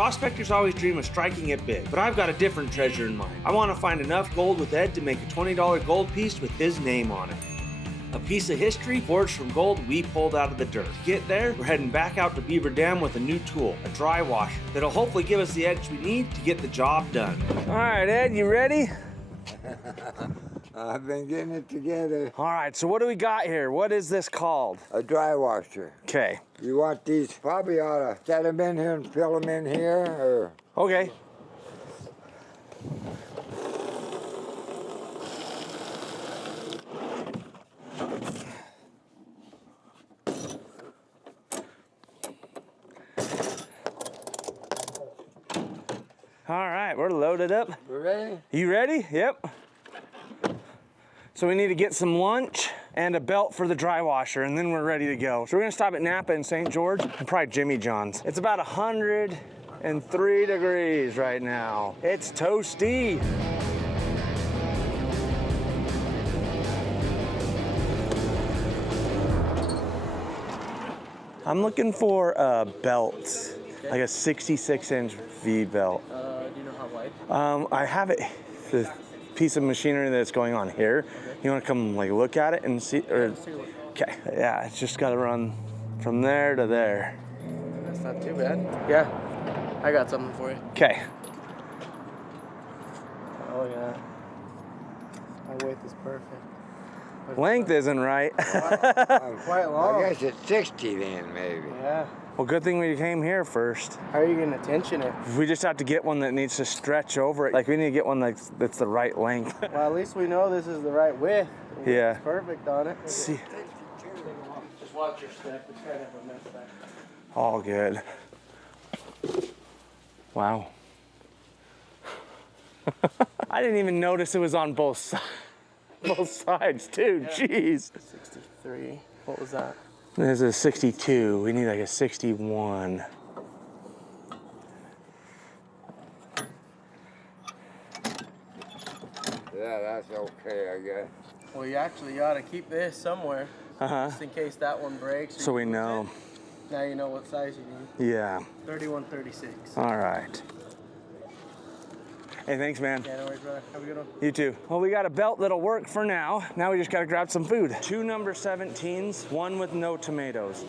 Prospectors always dream of striking it big, but I've got a different treasure in mind. I want to find enough gold with Ed to make a $20 gold piece with his name on it. A piece of history forged from gold we pulled out of the dirt. To get there, we're heading back out to Beaver Dam with a new tool, a dry washer, that'll hopefully give us the edge we need to get the job done. All right, Ed, you ready? I've been getting it together. All right, so what do we got here? What is this called? A dry washer. Okay. You want these, probably ought to set them in here and fill them in here, or? Okay. All right, we're loaded up. We're ready? You ready? Yep. So we need to get some lunch and a belt for the dry washer, and then we're ready to go. So we're gonna stop at Napa in St. George and probably Jimmy John's. It's about 103 degrees right now. It's toasty. I'm looking for a belt, like a 66-inch V belt. Do you know how wide? I have it, the piece of machinery that's going on here. Okay. You want to come like look at it and see? Or, okay, yeah, it's just got to run from there to there. That's not too bad. Yeah, I got something for you. Okay. Oh yeah. My width is perfect. Length isn't right. Quite long. I guess it's 60 then, maybe. Yeah. Well, good thing we came here first. How are you gonna tension it? We just have to get one that needs to stretch over it. Like we need to get one that's the right length. Well, at least we know this is the right width. Yeah. It's perfect on it. Let's see. Just watch your step. It's kind of a mess back. All good. Wow. I didn't even notice it was on both sides. Both sides too. Yeah. Jeez. 63. What was that? This is a 62. We need like a 61. Yeah, that's okay, I guess. Well, you actually ought to keep this somewhere, Uh-huh. just in case that one breaks. or So we you lose know. it. Now you know what size you need. Yeah. 3136. All right. Hey, thanks, man. Yeah, no worries, brother. Have a good one. You too. Well, we got a belt that'll work for now. Now we just gotta grab some food. 2 number 17s, one with no tomatoes.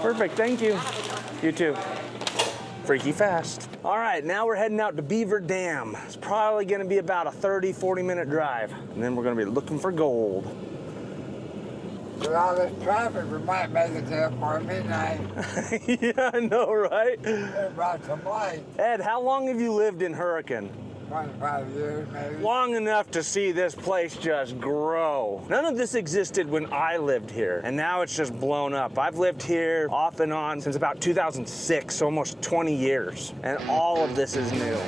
Perfect, thank you. You too. Freaky fast. All right, now we're heading out to Beaver Dam. It's probably gonna be about a 40 minute drive. And then we're gonna be looking for gold. With all this traffic, we might make it there before midnight. Yeah, I know, right? They brought some light. Ed, how long have you lived in Hurricane? 25 years, maybe. Long enough to see this place just grow. None of this existed when I lived here, and now it's just blown up. I've lived here off and on since about 2006, so almost 20 years, and all of this is new.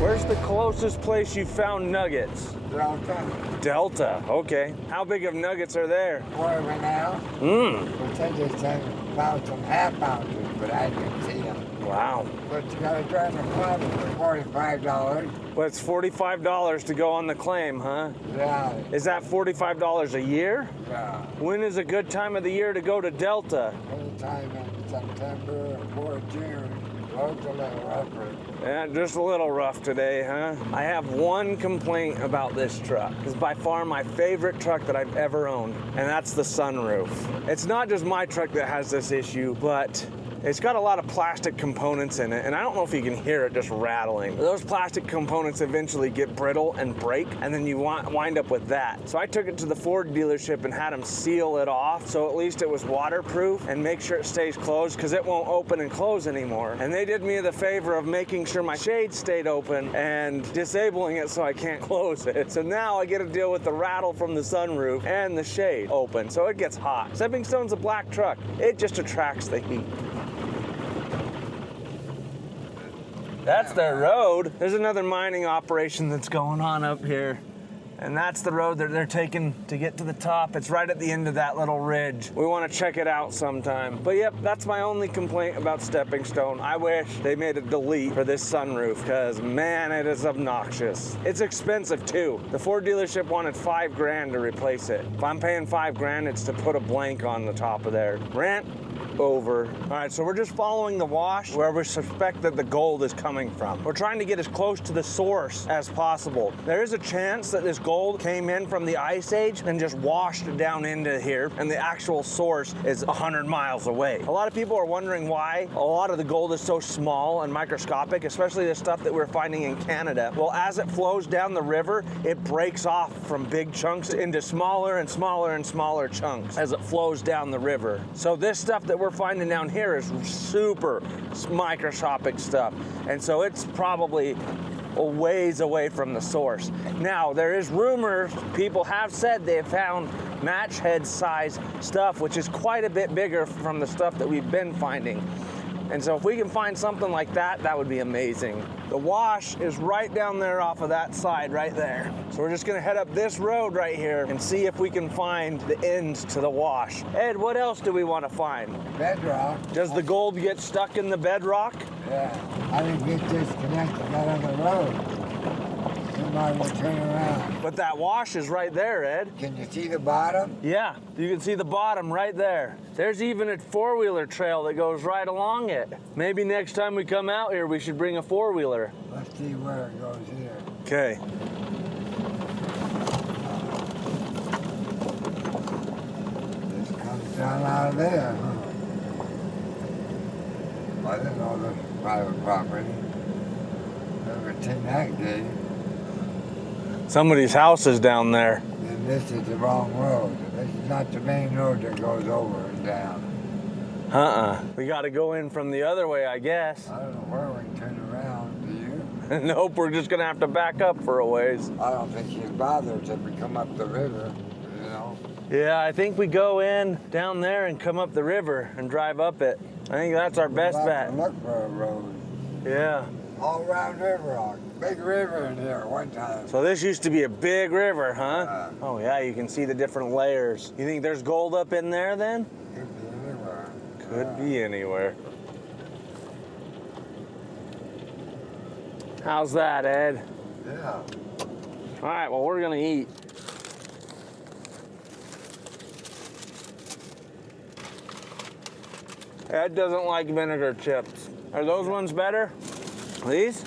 Where's the closest place you found nuggets? Delta. Delta, okay. How big of nuggets are there? Where we now? Mmm, We think they found some half ounces, but I didn't see them. wow. But you gotta drive the club for $45. Well, it's $45 to go on the claim, huh? Yeah. Is that $45 a year? Yeah. When is a good time of the year to go to Delta? Anytime in September or June, roads a little rougher. Yeah, just a little rough today, huh? I have one complaint about this truck. It's by far my favorite truck that I've ever owned, and that's the sunroof. It's not just my truck that has this issue, but it's got a lot of plastic components in it, and I don't know if you can hear it just rattling. Those plastic components eventually get brittle and break, and then you wind up with that. So I took it to the Ford dealership and had them seal it off, so at least it was waterproof, and make sure it stays closed, because it won't open and close anymore. And they did me the favor of making sure my shade stayed open and disabling it so I can't close it. So now I get to deal with the rattle from the sunroof and the shade open, so it gets hot. Stepping Stone's a black truck. It just attracts the heat. That's their road. There's another mining operation that's going on up here. And that's the road that they're taking to get to the top. It's right at the end of that little ridge. We want to check it out sometime. But yep, that's my only complaint about Stepping Stone. I wish they made a delete for this sunroof, because man, it is obnoxious. It's expensive too. The Ford dealership wanted $5 grand to replace it. If I'm paying $5 grand, it's to put a blank on the top of there. Rant over. All right, so we're just following the wash where we suspect that the gold is coming from. We're trying to get as close to the source as possible. There is a chance that this gold came in from the Ice Age and just washed down into here, and the actual source is 100 miles away. A lot of people are wondering why a lot of the gold is so small and microscopic, especially the stuff that we're finding in Canada. Well, as it flows down the river, it breaks off from big chunks into smaller and smaller and smaller chunks as it flows down the river. So this stuff that we're finding down here is super microscopic stuff, and so it's probably a ways away from the source. Now, there is rumors, people have said they have found match head size stuff, which is quite a bit bigger from the stuff that we've been finding. And so if we can find something like that, that would be amazing. The wash is right down there off of that side right there. So we're just gonna head up this road right here and see if we can find the end to the wash. Ed, what else do we want to find? Bedrock. Does the gold get stuck in the bedrock? Yeah. I didn't get disconnected out on the road. Somebody will turn around. But that wash is right there, Ed. Can you see the bottom? Yeah, you can see the bottom right there. There's even a four-wheeler trail that goes right along it. Maybe next time we come out here, we should bring a four-wheeler. Let's see where it goes here. Okay. This comes down out of there. I didn't know this was private property. Never seen that gate. Somebody's house is down there. And this is the wrong road. This is not the main road that goes over and down. We gotta go in from the other way, I guess. I don't know where we can turn around. Do you? Nope, we're just gonna have to back up for a ways. I don't think she's bothered till we come up the river, you know. Yeah, I think we go in down there and come up the river and drive up it. I think that's our best bet. Look for a road. Yeah. All around River Rock. Big river in here at one time. So this used to be a big river, huh? Oh yeah, you can see the different layers. You think there's gold up in there then? Could be anywhere. Could be anywhere. How's that, Ed? Yeah. All right, well, we're gonna eat. Ed doesn't like vinegar chips. Are those ones better? These?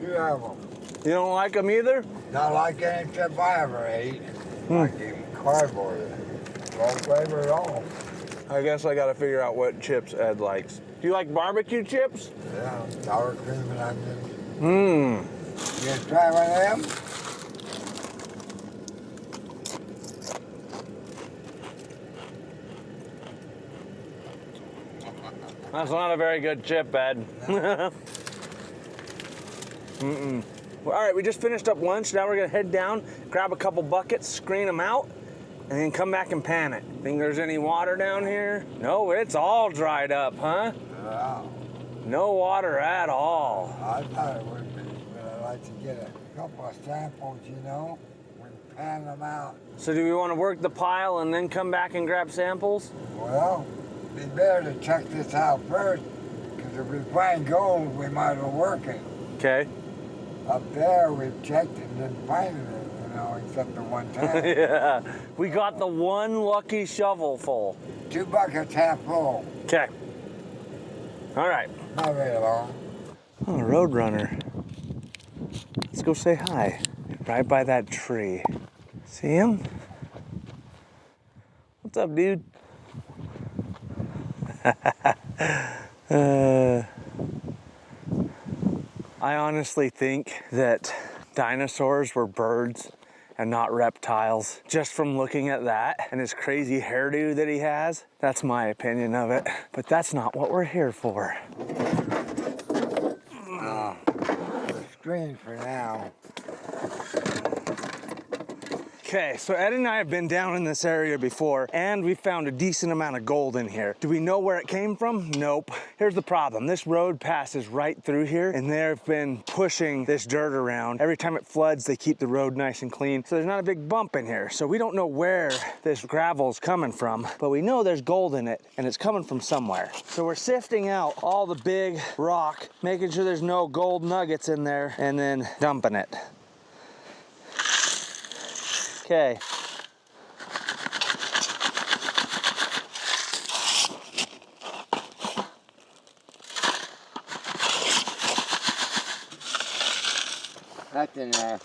You have them. You don't like them either? Not like any chip I ever ate. Like even cardboard. No flavor at all. I guess I gotta figure out what chips Ed likes. Do you like barbecue chips? Yeah, sour cream and onions. Mmm. You gonna try one of them? That's not a very good chip, Ed. Mm-mm. Well, all right, we just finished up lunch. Now we're gonna head down, grab a couple buckets, screen them out, and then come back and pan it. Think there's any water down here? No, it's all dried up, huh? Yeah. No water at all. I thought it would be, but I'd like to get a couple of samples, you know. We pan them out. So do we want to work the pile and then come back and grab samples? Well, it'd be better to check this out first, because if we find gold, we might as well work it. Okay. Up there, we've checked and didn't find it, you know, except the one time. Yeah. We got the one lucky shovel full. 2 buckets half full. Okay. All right. Not very long. Oh, a roadrunner. Let's go say hi. Right by that tree. See him? What's up, dude? I honestly think that dinosaurs were birds and not reptiles. Just from looking at that and his crazy hairdo that he has, that's my opinion of it. But that's not what we're here for. Screen for now. Okay, so Ed and I have been down in this area before, and we found a decent amount of gold in here. Do we know where it came from? Nope. Here's the problem. This road passes right through here, and they've been pushing this dirt around. Every time it floods, they keep the road nice and clean, so there's not a big bump in here. So we don't know where this gravel's coming from, but we know there's gold in it, and it's coming from somewhere. So we're sifting out all the big rock, making sure there's no gold nuggets in there, and then dumping it. Okay. That's enough.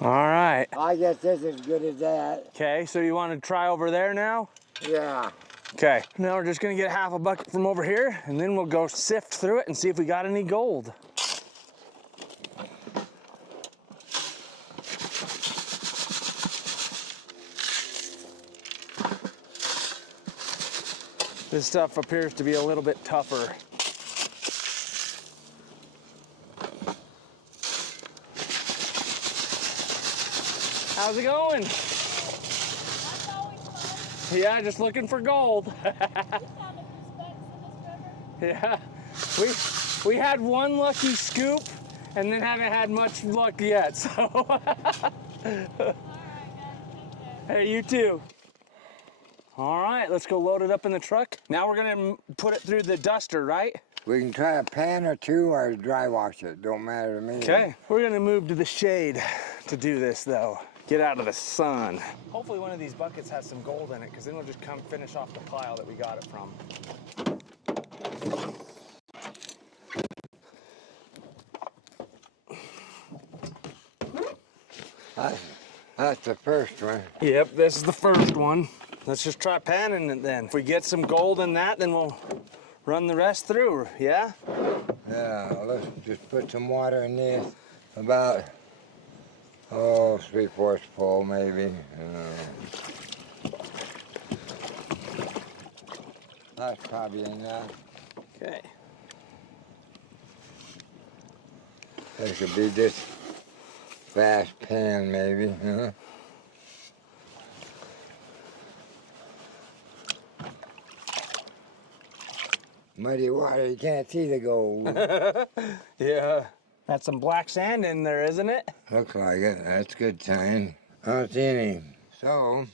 All right. I guess this is as good as that. Okay, so you want to try over there now? Yeah. Okay, now we're just gonna get half a bucket from over here, and then we'll go sift through it and see if we got any gold. This stuff appears to be a little bit tougher. How's it going? Yeah, just looking for gold. Yeah, we had one lucky scoop, and then haven't had much luck yet. So, hey, you too. All right, let's go load it up in the truck. Now we're gonna put it through the duster, right? We can try a pan or two or dry wash it. Don't matter to me. Okay, we're gonna move to the shade to do this though. Get out of the sun. Hopefully one of these buckets has some gold in it, because then we'll just come finish off the pile that we got it from. That's the first one. Yep, this is the first one. Let's just try panning it then. If we get some gold in that, then we'll run the rest through, yeah? Yeah, let's just put some water in this. About, oh, 3/4 full maybe. That's probably enough. Okay. This could be this fast pan maybe, huh? Muddy water, you can't see the gold. Yeah. That's some black sand in there, isn't it? Looks like it. That's good sign. I don't see any. So,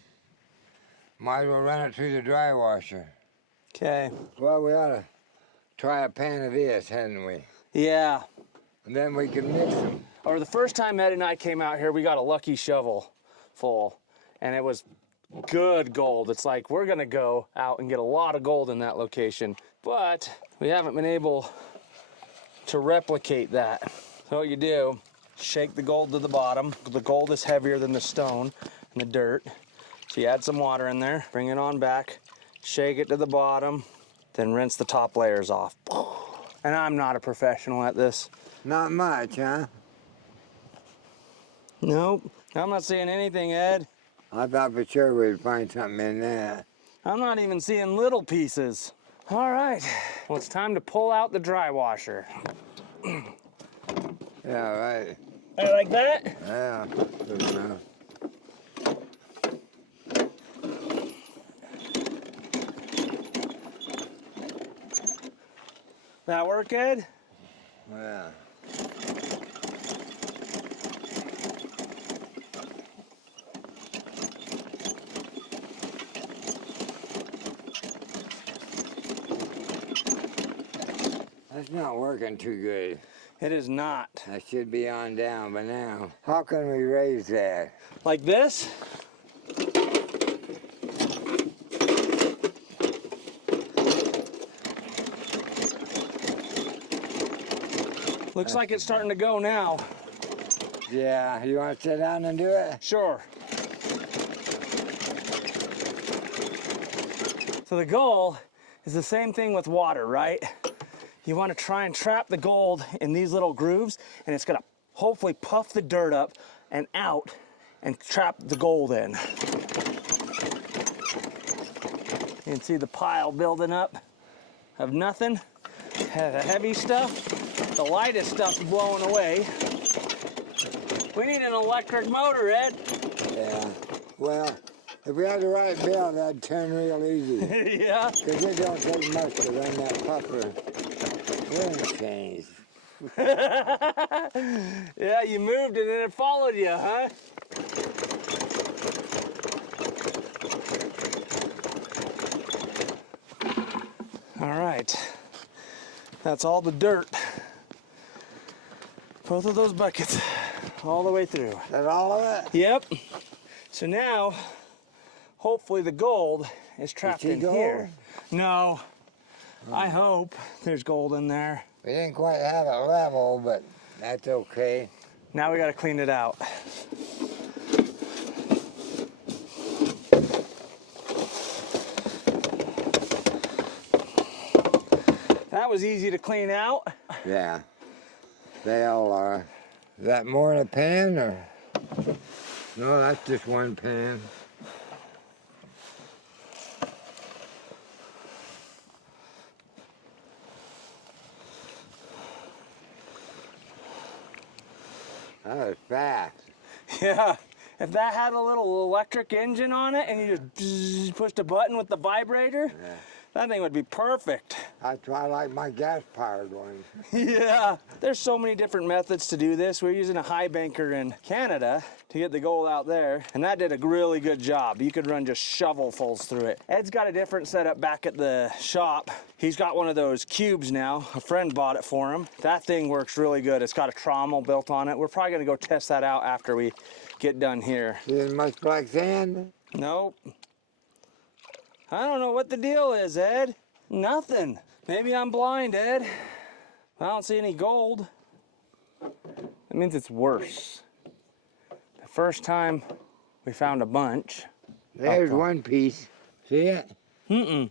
might as well run it through the dry washer. Okay. Well, we ought to try a pan of this, hadn't we? Yeah. And then we can mix them. Or the first time Ed and I came out here, we got a lucky shovel full, and it was good gold. It's like we're gonna go out and get a lot of gold in that location, but we haven't been able to replicate that. So what you do, shake the gold to the bottom. The gold is heavier than the stone and the dirt. So you add some water in there, bring it on back, shake it to the bottom, then rinse the top layers off. And I'm not a professional at this. Not much, huh? Nope, I'm not seeing anything, Ed. I thought for sure we'd find something in there. I'm not even seeing little pieces. All right, well, it's time to pull out the dry washer. Yeah, right. I like that? Yeah, good enough. That work, Ed? Yeah. That's not working too good. It is not. That should be on down by now. How can we raise that? Like this? Looks like it's starting to go now. Yeah, you want to sit down and do it? Sure. So the goal is the same thing with water, right? You want to try and trap the gold in these little grooves, and it's gonna hopefully puff the dirt up and out and trap the gold in. You can see the pile building up of nothing. The heavy stuff, the lightest stuff blowing away. We need an electric motor, Ed. Yeah. Well, if we had the right belt, that'd turn real easy. Yeah. Because it don't take much to run that puffer. Ring change. Yeah, you moved it and it followed you, huh? All right. That's all the dirt. Both of those buckets, all the way through. That's all of it? Yep. So now, hopefully the gold is trapped in here. No. I hope there's gold in there. We didn't quite have it level, but that's okay. Now we gotta clean it out. That was easy to clean out. Yeah. They all are. Is that more in a pan or? No, that's just one pan. That was fast. Yeah, if that had a little electric engine on it and you just pushed a button with the vibrator, Yeah. that thing would be perfect. That's why I like my gas-powered ones. Yeah, there's so many different methods to do this. We're using a high banker in Canada to get the gold out there, and that did a really good job. You could run just shovelfuls through it. Ed's got a different setup back at the shop. He's got one of those cubes now. A friend bought it for him. That thing works really good. It's got a trommel built on it. We're probably gonna go test that out after we get done here. Didn't much like sand? Nope. I don't know what the deal is, Ed. Nothing. Maybe I'm blind, Ed. I don't see any gold. That means it's worse. The first time we found a bunch. There's one piece. See it? Mm-mm.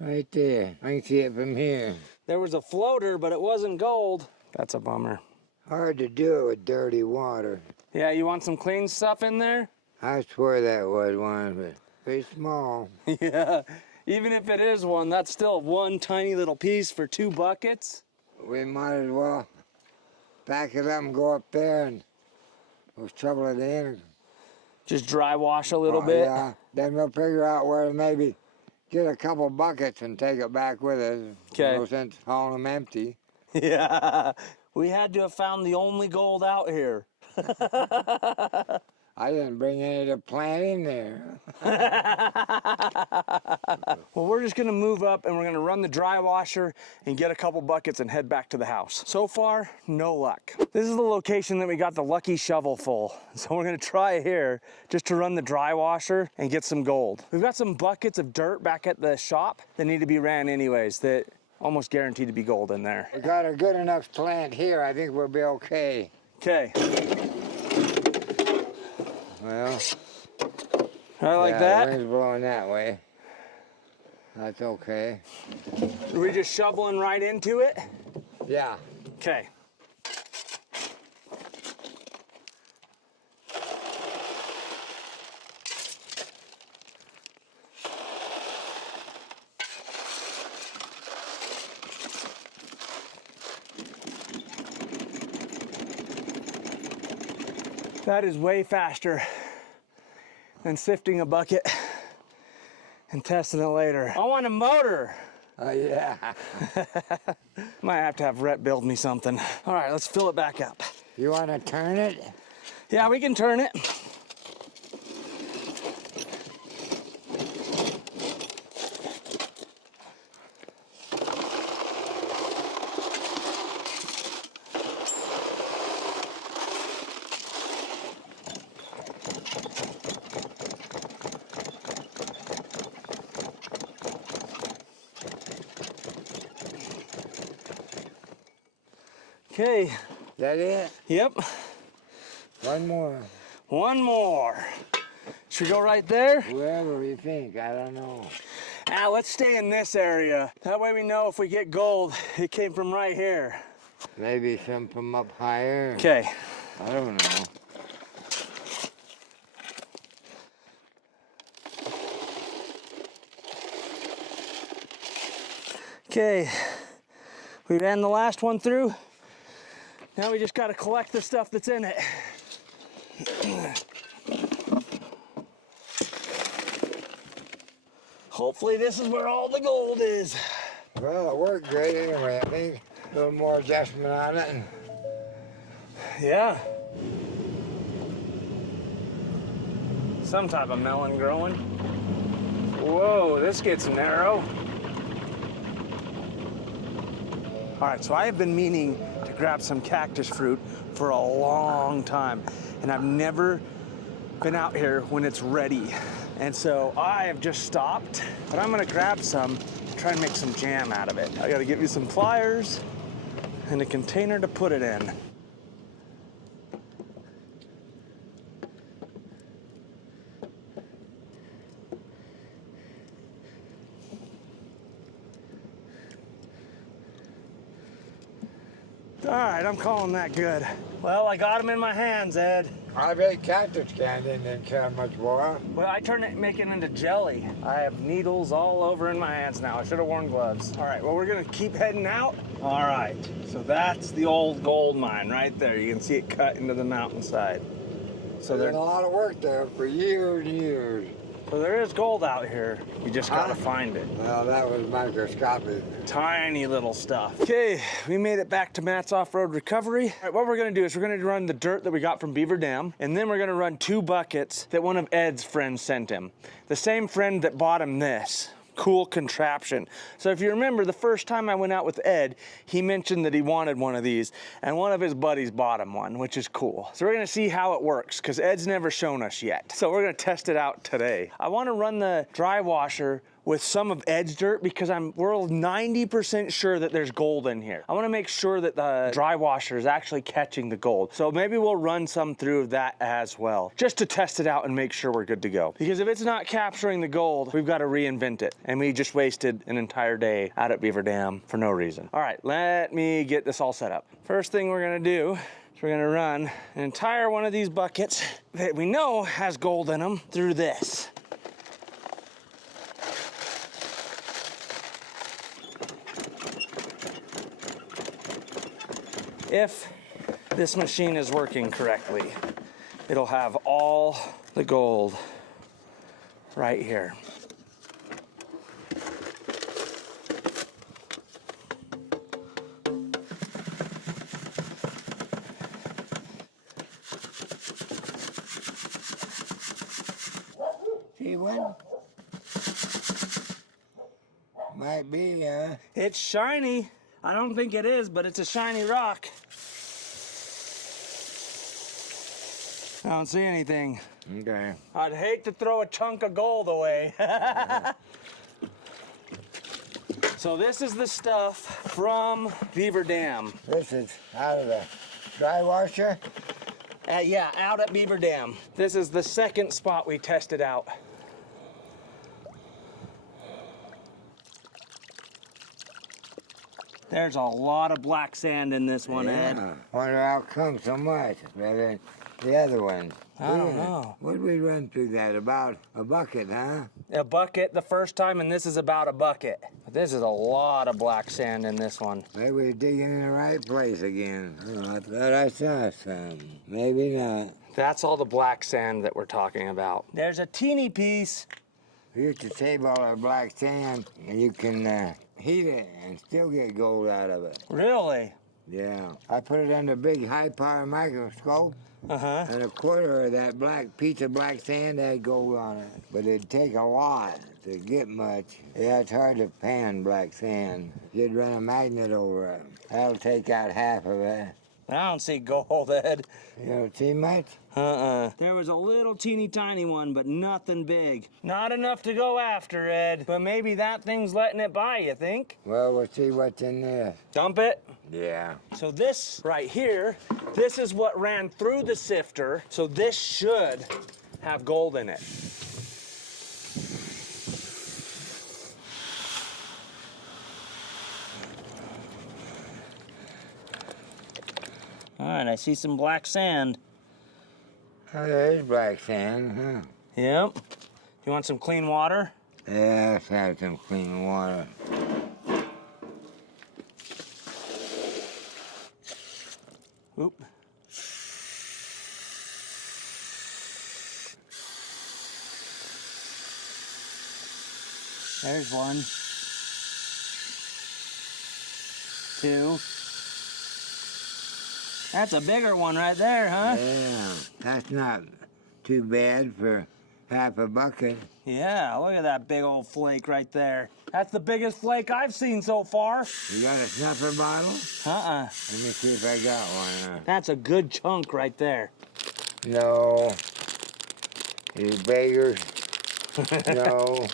Right there. I can see it from here. There was a floater, but it wasn't gold. That's a bummer. Hard to do it with dirty water. Yeah, you want some clean stuff in there? I swear that was one, but pretty small. Yeah. Even if it is one, that's still one tiny little piece for 2 buckets. We might as well pack it up and go up there and we'll shovel it in. Just dry wash a little bit. Yeah. Then we'll figure out where to maybe get a couple buckets and take it back with us. 'Kay. No sense hauling them empty. Yeah. We had to have found the only gold out here. I didn't bring any of the plant in there. Well, we're just gonna move up and we're gonna run the dry washer and get a couple buckets and head back to the house. So far, no luck. This is the location that we got the lucky shovel full. So we're gonna try here just to run the dry washer and get some gold. We've got some buckets of dirt back at the shop that need to be ran anyways, that almost guaranteed to be gold in there. We got a good enough plant here. I think we'll be okay. Okay. Well, I like yeah, that. the wind's blowing that way. That's okay. Are we just shoveling right into it? Yeah. Okay. That is way faster than sifting a bucket and testing it later. I want a motor. Oh, yeah. Might have to have Rhett build me something. All right, let's fill it back up. You want to turn it? Yeah, we can turn it. Okay. That it? Yep. One more. One more. Should we go right there? Wherever we think, I don't know. Ah, let's stay in this area. That way we know if we get gold, it came from right here. Maybe some from up higher. Okay. I don't know. Okay. We ran the last one through. Now we just got to collect the stuff that's in it. Hopefully this is where all the gold is. Well, it worked great anyway, I think. A little more adjustment on it. And Yeah. Some type of melon growing. Whoa, this gets narrow. All right, so I have been meaning to grab some cactus fruit for a long time, and I've never been out here when it's ready. And so I have just stopped, but I'm gonna grab some to try and make some jam out of it. I gotta get me some pliers and a container to put it in. All right, I'm calling that good. Well, I got them in my hands, Ed. I bet cactus candy didn't care much water. Well, I turned it, make it into jelly. I have needles all over in my hands now. I should have worn gloves. All right, well, we're gonna keep heading out. All right, so that's the old gold mine right there. You can see it cut into the mountainside. So There's been a lot of work there for years and years. So there is gold out here. You just gotta find it. Well, that was microscopic. Tiny little stuff. Okay, we made it back to Matt's off-road recovery. All right, what we're gonna do is we're gonna run the dirt that we got from Beaver Dam, and then we're gonna run 2 buckets that one of Ed's friends sent him. The same friend that bought him this. Cool contraption. So if you remember the first time I went out with Ed, he mentioned that he wanted one of these, and one of his buddies bought him one, which is cool. So we're gonna see how it works, because Ed's never shown us yet. So we're gonna test it out today. I wanna run the dry washer with some of Ed's dirt because we're 90% sure that there's gold in here. I wanna make sure that the dry washer is actually catching the gold. So maybe we'll run some through that as well, just to test it out and make sure we're good to go. Because if it's not capturing the gold, we've gotta reinvent it. And we just wasted an entire day out at Beaver Dam for no reason. All right, let me get this all set up. First thing we're gonna do is we're gonna run an entire one of these buckets that we know has gold in them through this. If this machine is working correctly, it'll have all the gold right here. See one? Might be, huh? It's shiny. I don't think it is, but it's a shiny rock. I don't see anything. Okay. I'd hate to throw a chunk of gold away. So this is the stuff from Beaver Dam. This is out of the dry washer. Yeah, out at Beaver Dam. This is the second spot we tested out. There's a lot of black sand in this one, Ed. Wonder how come so much better than the other one. I don't know. What did we run through that? About a bucket, huh? A bucket the first time, and this is about a bucket. But this is a lot of black sand in this one. Maybe we're digging in the right place again. Oh, I thought I saw some. Maybe not. That's all the black sand that we're talking about. There's a teeny piece. We used to save all our black sand, and you can heat it and still get gold out of it. Really? Yeah. I put it under a big high-power microscope, Uh-huh. and a quarter of that black piece of black sand had gold on it. But it'd take a lot to get much. Yeah, it's hard to pan black sand. You'd run a magnet over it. That'll take out half of it. I don't see gold, Ed. You don't see much? There was a little teeny tiny one, but nothing big. Not enough to go after, Ed. But maybe that thing's letting it by, you think? Well, we'll see what's in there. Dump it? Yeah. So this right here, this is what ran through the sifter. So this should have gold in it. All right, I see some black sand. Oh, there is black sand, huh? Yep. You want some clean water? Yeah, let's have some clean water. Oop. There's one. Two. That's a bigger one right there, huh? Yeah, that's not too bad for half a bucket. Yeah, look at that big old flake right there. That's the biggest flake I've seen so far. You got a snuffer bottle? Uh-uh. Let me see if I got one. That's a good chunk right there. No. You beggars. No.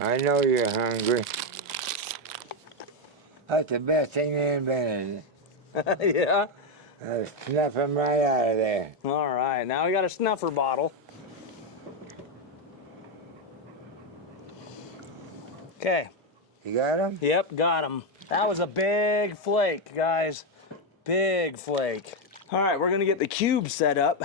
I know you're hungry. That's the best thing they invented. Yeah. Snuff them right out of there. All right, now we got a snuffer bottle. Okay. You got them? Yep, got them. That was a big flake, guys. Big flake. All right, we're gonna get the cube set up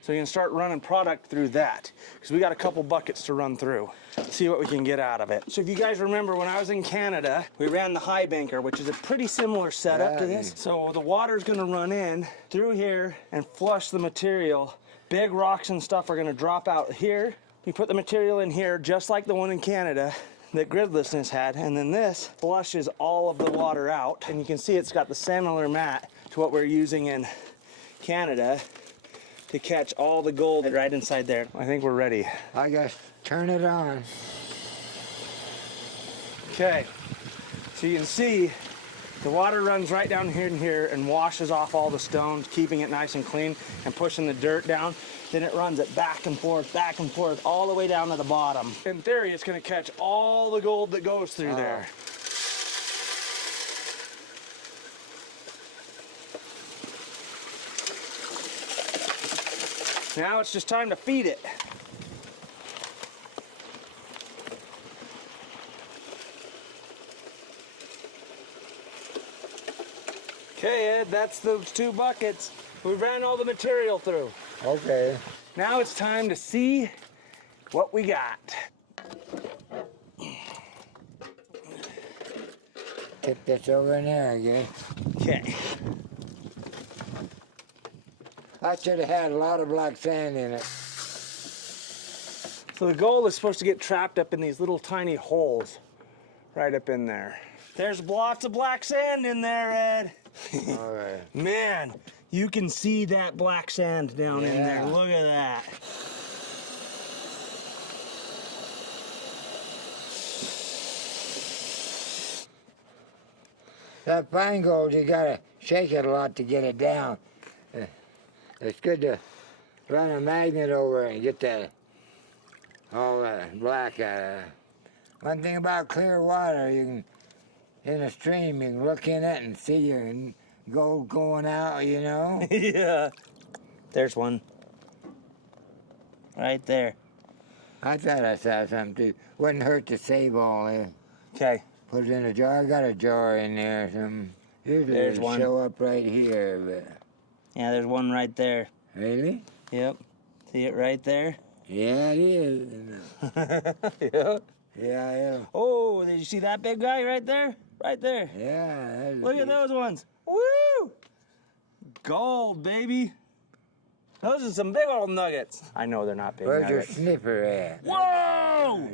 so we can start running product through that, because we got a couple buckets to run through. See what we can get out of it. So if you guys remember, when I was in Canada, we ran the high banker, which is a pretty similar setup to this. So the water's gonna run in through here and flush the material. Big rocks and stuff are gonna drop out here. You put the material in here, just like the one in Canada that Gridlessness had, and then this flushes all of the water out. And you can see it's got the similar mat to what we're using in Canada to catch all the gold right inside there. I think we're ready. I guess turn it on. Okay, so you can see the water runs right down here and here and washes off all the stones, keeping it nice and clean and pushing the dirt down. Then it runs it back and forth, all the way down to the bottom. In theory, it's gonna catch all the gold that goes through there. Now it's just time to feed it. Okay, Ed, that's those 2 buckets. We ran all the material through. Okay. Now it's time to see what we got. Tip this over in there, I guess. Okay. I should have had a lot of black sand in it. So the gold is supposed to get trapped up in these little tiny holes right up in there. There's lots of black sand in there, Ed. All right. Man, you can see that black sand down in there. Yeah. Look at that. That fine gold, you gotta shake it a lot to get it down. It's good to run a magnet over it and get that all that black out of it. One thing about clear water, you can, in a stream, you can look in it and see your gold going out, you know? Yeah. There's one. Right there. I thought I saw something too. Wouldn't hurt to save all this. Okay. Put it in a jar. I got a jar in there. Usually There's it'll one. show up right here, but Yeah, there's one right there. really? Yep. See it right there? Yeah, it is. Yeah. Yeah. Oh, did you see that big guy right there? Right there. Yeah. That's Look at those ones. Woo! Gold, baby. Those are some big old nuggets. I know they're not big Where's your nuggets. sniffer at? Whoa!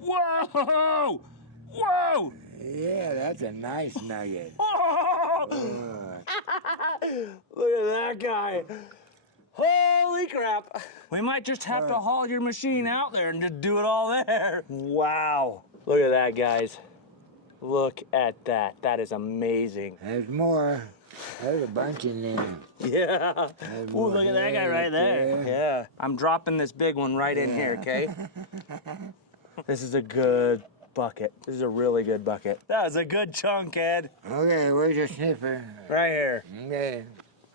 Whoa! Whoa! Yeah, that's a nice nugget. Oh! Look at that guy. Holy crap. We might just have to haul your machine out there and just do it all there. Wow. Look at that, guys. Look at that. That is amazing. There's more. There's a bunch in there. Yeah. There's Ooh, more look at that guy right there. Yeah. I'm dropping this big one right in here, okay? This is a good bucket. This is a really good bucket. That was a good chunk, Ed. Okay, where's your sniffer? Right here. Okay,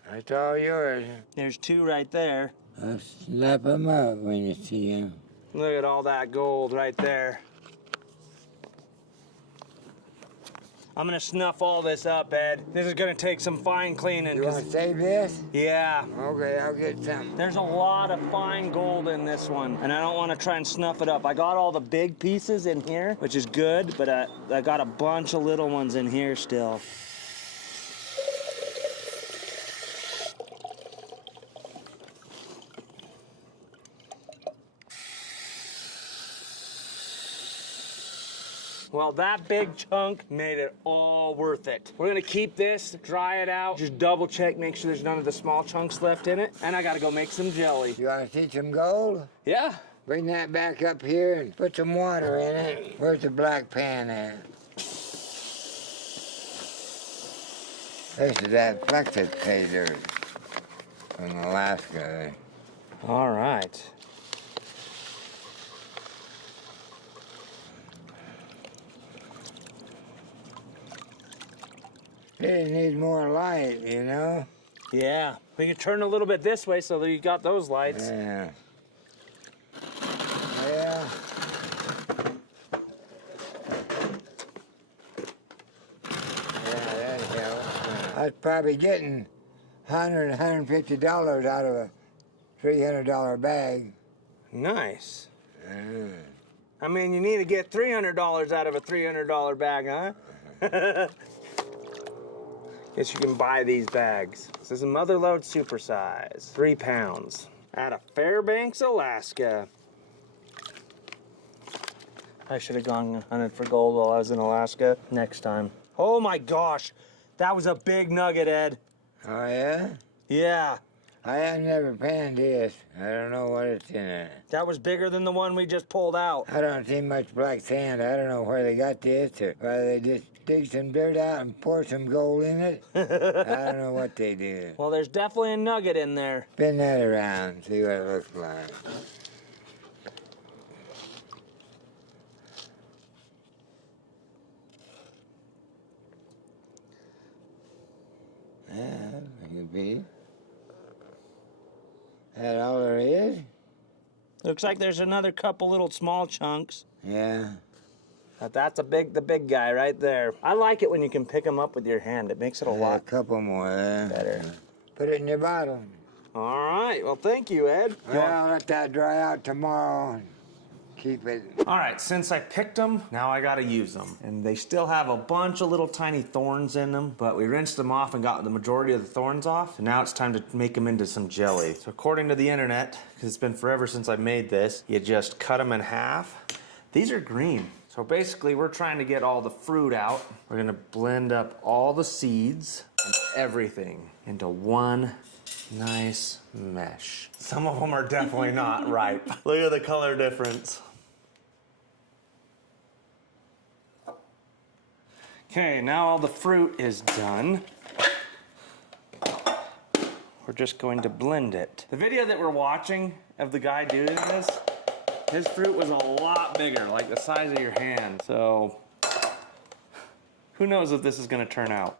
that's all yours. There's 2 right there. I'll snap them up when you see them. Look at all that gold right there. I'm gonna snuff all this up, Ed. This is gonna take some fine cleaning. You want to save this? Yeah. Okay, I'll get some. There's a lot of fine gold in this one, and I don't want to try and snuff it up. I got all the big pieces in here, which is good, but I got a bunch of little ones in here still. Well, that big chunk made it all worth it. We're gonna keep this, dry it out, just double check, make sure there's none of the small chunks left in it, and I gotta go make some jelly. You want to teach them gold? Yeah. Bring that back up here and put some water in it. Where's the black pan at? This is that flexicator from Alaska. All right. It needs more light, you know? Yeah. We can turn a little bit this way so that you got those lights. Yeah. Yeah. Yeah, that helps. I was probably getting $100, $150 out of a $300 bag. Nice. I mean, you need to get $300 out of a $300 bag, huh? Guess you can buy these bags. This is a mother load supersize, 3 pounds, out of Fairbanks, Alaska. I should have gone hunting for gold while I was in Alaska next time. Oh my gosh, that was a big nugget, Ed. Oh, yeah? Yeah, I have never panned this. I don't know what it's in it. that was bigger than the one we just pulled out. I don't see much black sand. I don't know where they got this, or whether they just dig some dirt out and pour some gold in it. I don't know what they do. Well, there's definitely a nugget in there. Spin that around, see what it looks like. Yeah, that could be. That all there is? Looks like there's another couple little small chunks. Yeah. But that's the big guy right there. I like it when you can pick them up with your hand. It makes it a A lot couple more there. better. Put it in your bottle. All right, well, thank you, Ed. Well, I'll let that dry out tomorrow and keep it. All right, since I picked them, now I gotta use them. And they still have a bunch of little tiny thorns in them, but we rinsed them off and got the majority of the thorns off. And now it's time to make them into some jelly. So according to the internet, because it's been forever since I made this, you just cut them in half. These are green. So basically, we're trying to get all the fruit out. We're gonna blend up all the seeds and everything into one nice mesh. Some of them are definitely not ripe. Look at the color difference. Okay, now all the fruit is done. We're just going to blend it. The video that we're watching of the guy doing this, his fruit was a lot bigger, like the size of your hand. So, who knows if this is gonna turn out.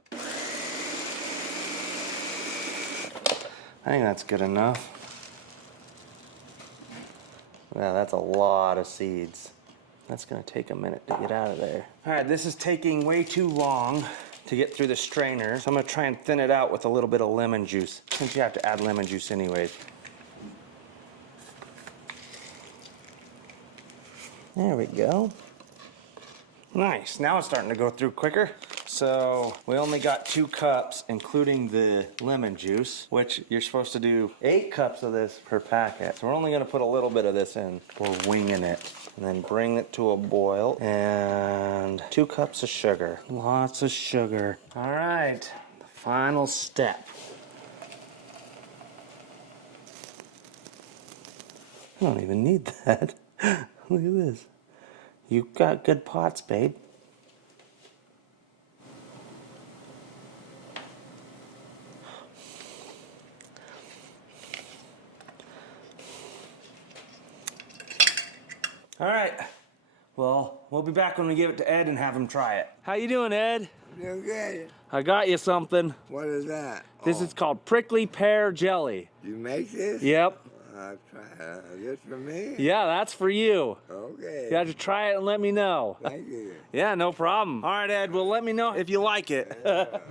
I think that's good enough. Yeah, that's a lot of seeds. That's gonna take a minute to get out of there. All right, this is taking way too long to get through the strainer, so I'm gonna try and thin it out with a little bit of lemon juice, since you have to add lemon juice anyways. There we go. Nice, now it's starting to go through quicker. So we only got 2 cups, including the lemon juice, which you're supposed to do 8 cups of this per packet. So we're only gonna put a little bit of this in. We're winging it. And then bring it to a boil. And 2 cups of sugar. Lots of sugar. All right, the final step. I don't even need that. Look at this. You got good pots, babe. All right. Well, we'll be back when we give it to Ed and have him try it. How you doing, Ed? Doing good. I got you something. What is that? This is called prickly pear jelly. You make this? Yep. I'll try it. This for me? Yeah, that's for you. Okay. You have to try it and let me know. Thank you. Yeah, no problem. All right, Ed, well, let me know if you like it.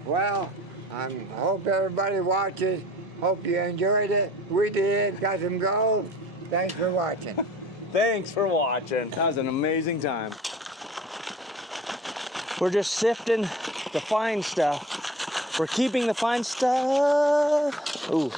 Well, I hope everybody watches. Hope you enjoyed it. We did. Got some gold. Thanks for watching. Thanks for watching. That was an amazing time. We're just sifting the fine stuff. We're keeping the fine stuff. Ooh.